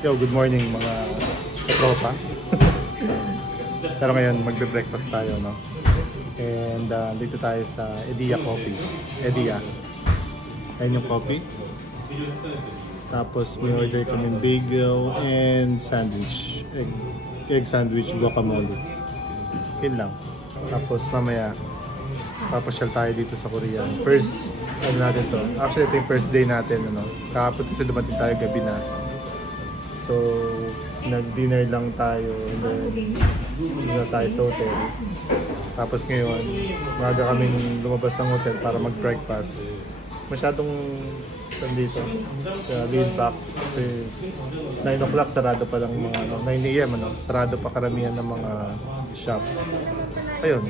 Yo, good morning mga tropa. Pero ngayon magbe-breakfast tayo, no? And dito tayo sa Edia Coffee. Edia. Ayan yung coffee. Tapos may order kami bagel and sandwich. Egg sandwich, guacamole. Yun lang. Tapos mamaya papasyal tayo dito sa Korea. First, ano natin to? Actually, ito yung first day natin, ano? Kahapon kasi dumating tayo gabi na. So, nag-dinner lang tayo and then na tayo sa hotel. Tapos ngayon, maga kaming lumabas ng hotel para mag-breakfast. Masyadong dito sa lean back kasi 9 o'clock sarado pa lang mga 9 AM, ano? Sarado pa karamihan ng mga shop. Ayun.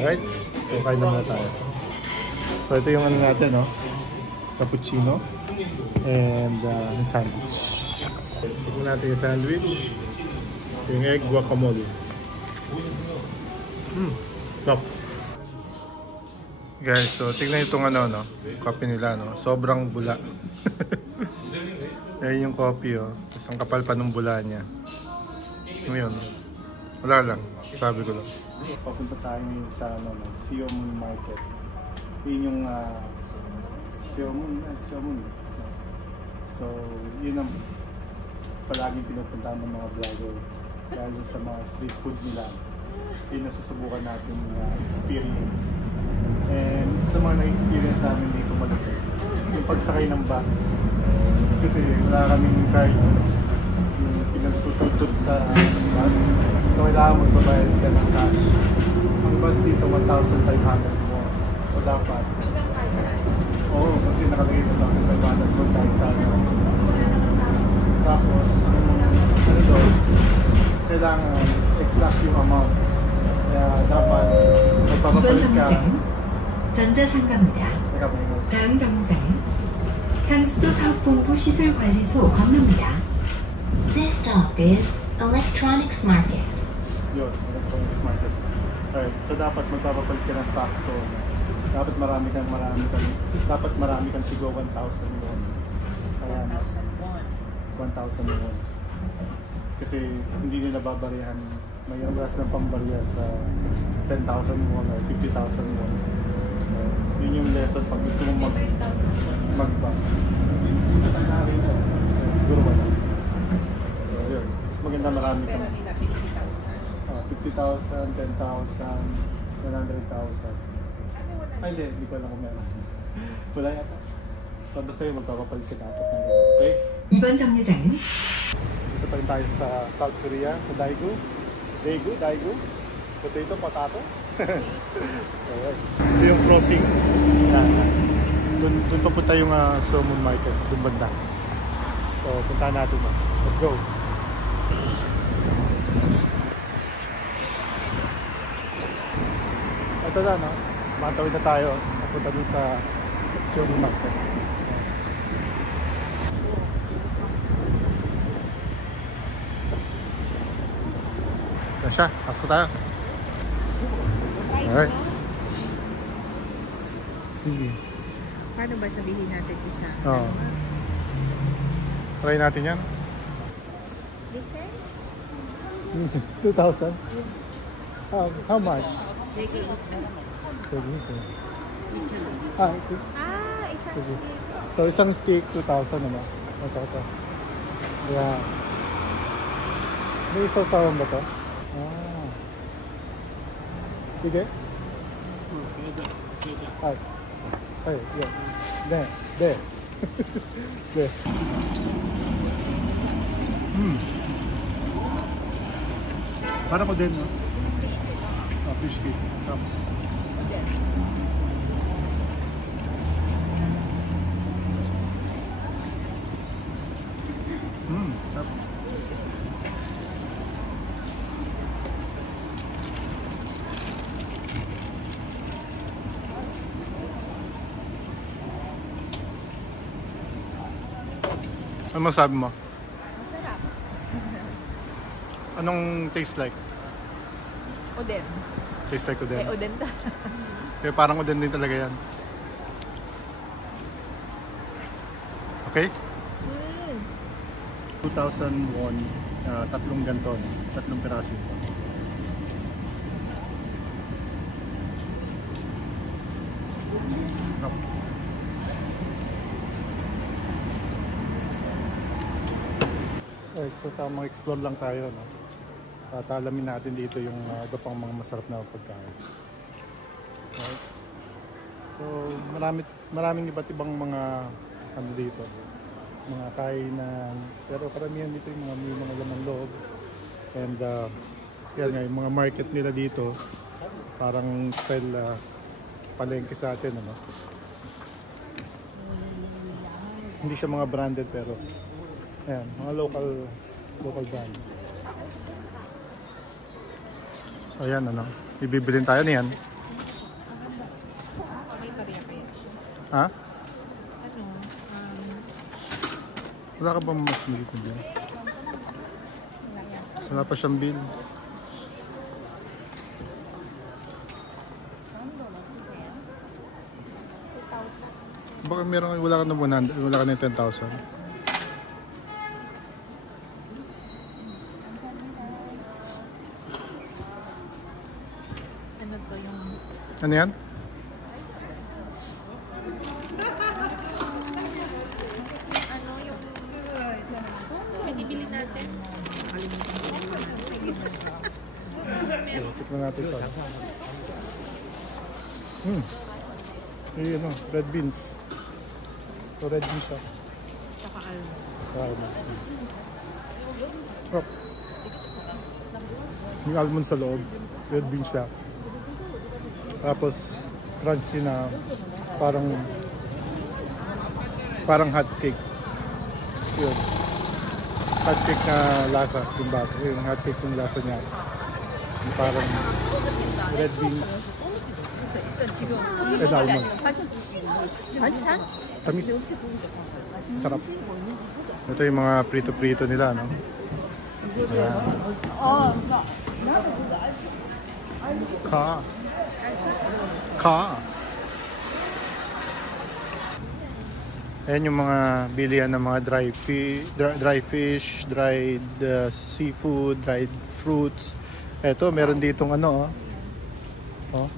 Alright, so kain na muna tayo. So ito yung ano natin, no? Cappuccino and sandwich. Tignan natin yung sandwich. Yung egg guacamole. Top. Guys, so tignan itong ano, no? Coffee nila, no? Sobrang bula. Ayan yung coffee, oh. Tapos ang kapal pa ng bula niya. Ngayon, wala lang. Sabi ko lang. Papunta tayo ngayon sa ano, Seomun Market. Yun yung Seomun. So, yun ang palaging pinupuntahan ng mga vlogger. Dahil sa mga street food nila. Yun nasusubukan natin experience. And isa sa mga na-experience namin dito malapit, yung pagsakay ng bus. Kasi wala kaming card, yung pinagtutugtog sa bus. So kailangan magbabayad ka ng cash. Ang bus dito 1,500 mo. So dapat. Oo, kasi nakalagay 1,500 mo kahit saan. Tapos, ano doon, kailangan exact yung amount. Kaya dapat magpapapalit ka. 전자상가입니다. 다음 정류장은 상수도 사업본부 시설관리소 건너입니다. This stop is Electronics Market. Yun, Electronics Market. Alright, so dapat magpapapalit ka ng sakto. Dapat marami kang sigo 1,000 won. Kaya 1,000 won. Kasi hindi nila babarihan. May oras ng pambarya sa 10,000 won or 50,000 won. So, yun yung lesson pag gusto mong mag-bus. Siguro wala. So, yun. Mas maganda marami kang 50,000, 10,000, 100,000. Ay, hindi ko alam kung meron. Wala yata. So, basta yung magpapapalit ka dapat na gano'n. Okay? 이번 정류장은 Dito pa rin tayo sa South Korea, sa Daegu. Potato. Ito yung crossing. Yan. Doon papunta yung Seomun Market, doon banda. So, puntahan natin ba. Let's go! Ito na, no? Matawid na tayo. Papunta doon sa Seomun Market. Yan siya. Pasok tayo. Alright. Sige. Paano ba sabihin natin isa? Oo. Try natin yan. Listen? 2,000? How much? Sige, Sige. isang Sige. stick. So isang steak 2,000 naman. Ito. Yeah. May isaw-sawan ba to? Sige? Sige. Ay, yeah. De. Parang ko din, no? Fish cake. Tama. Tama. Ano masabi mo? Masarap. Anong taste like? Oden. Taste like Oden? Oden ta. Kaya parang Oden din talaga yan. Okay? 2,000 won, tatlong ganto, no? Tatlong piraso ito. Okay, so tamang explore lang tayo, no? At alamin natin dito yung iba pang mga masarap na pagkain. Okay. So maraming iba't ibang mga ano dito, mga kainan, pero karamihan dito yung may mga laman loob. And yan nga, yung mga market nila dito parang style palengke sa atin, ano? Hindi siya mga branded, pero ayan, mga local brand. So ayan, ano, ibibilin tayo niyan. May barya kayo. Ha? Ano? Wala ka bang mas maliit na dyan? Wala pa siyang bill. Baka meron, wala ka na 100, wala ka na 10,000. Ano to yung... Ano yan? Ano yung... Pwede bilhin natin. Nakalimutan ko naman. Tikman natin ito. Yung ano, red beans. So red beans siya. Tsaka almond. Oh. Yung almond sa loob. Red beans siya. Tapos crunchy na parang hot cake. Yun. Hot cake na lasa yung bato. Yung hot cake yung lasa niya. Yung parang red beans. Almond. Tamis. Sarap. Ito yung mga prito-prito nila, no? Ayan. Ayan yung mga bilihan ng mga dry fish, dried seafood, dried fruits. Eto, meron ditong ano, oh.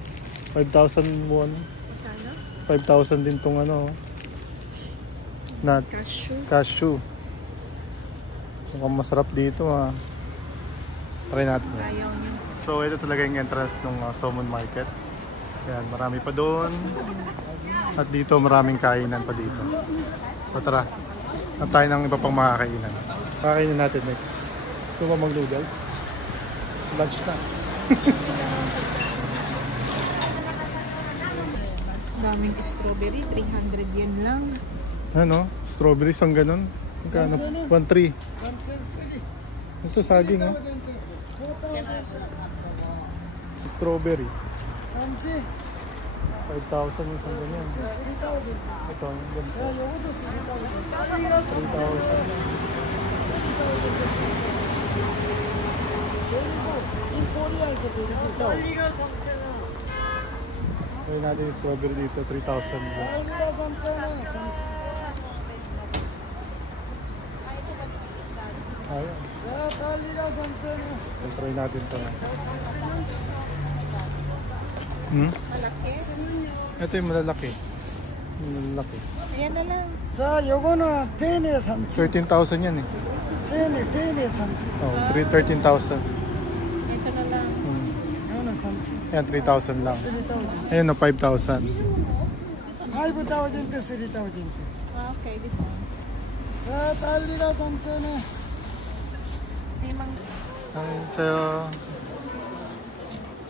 5,000 won. 5,000 din tong ano, nuts, cashew. Mukhang masarap dito, ha. Try natin. Ayaw niya. So ito talaga yung entrance ng Somon Market. Ayan, marami pa doon. At dito maraming kainan pa dito. So tara, at tayo ng iba pang makakainan. Kakainin natin next. Gusto mo mag-noodles? Lunch na. Daming strawberry, 300 yen lang. Ano? Strawberries ang ganun. Magkano? 1,300. Ito saging, oh. Strawberry. 5,000 yung isang ganyan. Ito, yung ganito. 3,000. Try natin yung strawberry dito, 3,000. Ayan. Try natin ito. Malaki? Ito yung malalaki. Yung malalaki. Ayan na lang. 자, 요거는 베네 삼치. 13,000 yan eh. 쟤네 베네 삼치. Oh, 13,000. Ito na lang. 요거는 삼치. Ayan, 3,000 lang. 3,000. Ayan, no, 5,000. 5,000 to 3,000. Okay, this one. 자, 달리가 삼천에. Limang...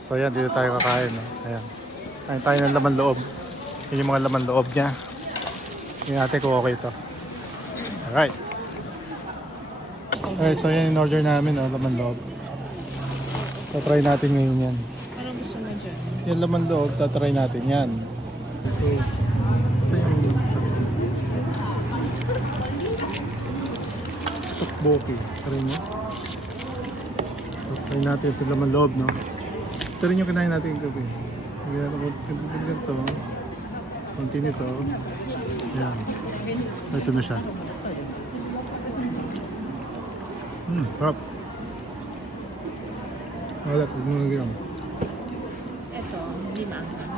So ayan, dito tayo kakain. No? Ayan. Kain tayo ng laman loob. Yun yung mga laman loob niya. Tingnan natin kung okay ito. Alright. Okay, so yan in order namin, no? Laman loob. So try natin ngayon yan. Anong gusto mo dyan? Yung laman loob, tatry natin yan. Okay. So yung tteokbokki. Try nyo. So, try natin yung laman loob, no? Ito rin yung kinain natin yung gabi. Ganito. Konti nito. Ayan. Ito na siya. Sarap. Wala, huwag mo lagyan. Ito, hindi maanghang.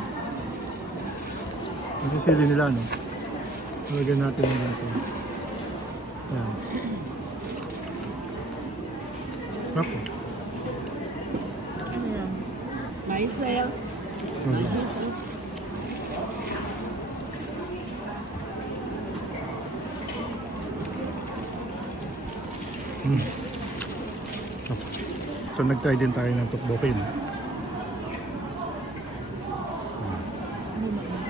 Ito sili nila, no? Lagyan natin ng ganito. Yan. Sarap. Ano yan? 맛있어요? So nag-try din tayo ng tteokbokki.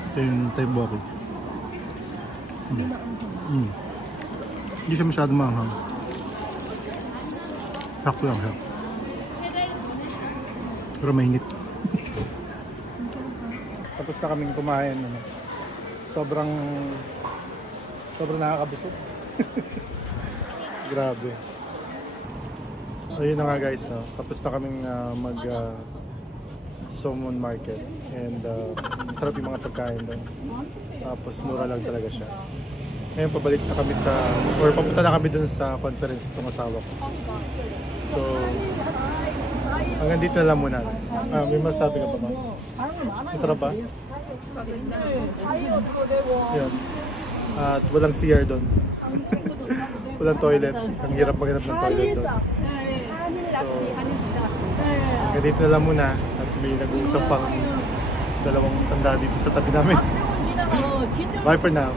Ito yung tteokbokki. Hindi siya masyadong maanghang. Sakto lang siya. Pero mainit. Tapos na kaming kumain. Ano. Sobrang nakakabusog. Grabe. Ayun na nga guys, no? Tapos na kaming mag Somon Market and sarap yung mga pagkain doon. Tapos mura lang talaga siya. Ngayon pabalik na kami papunta na kami doon sa conference ng asawa ko. So hanggang dito na lang muna. May masabi ka pa ba? Masarap ba? Yan. At walang CR doon. Walang toilet. Ang hirap maghanap ng toilet doon. So, hanggang dito na lang muna. At may nag-uusap pang dalawang tanda dito sa tabi namin. Bye for now.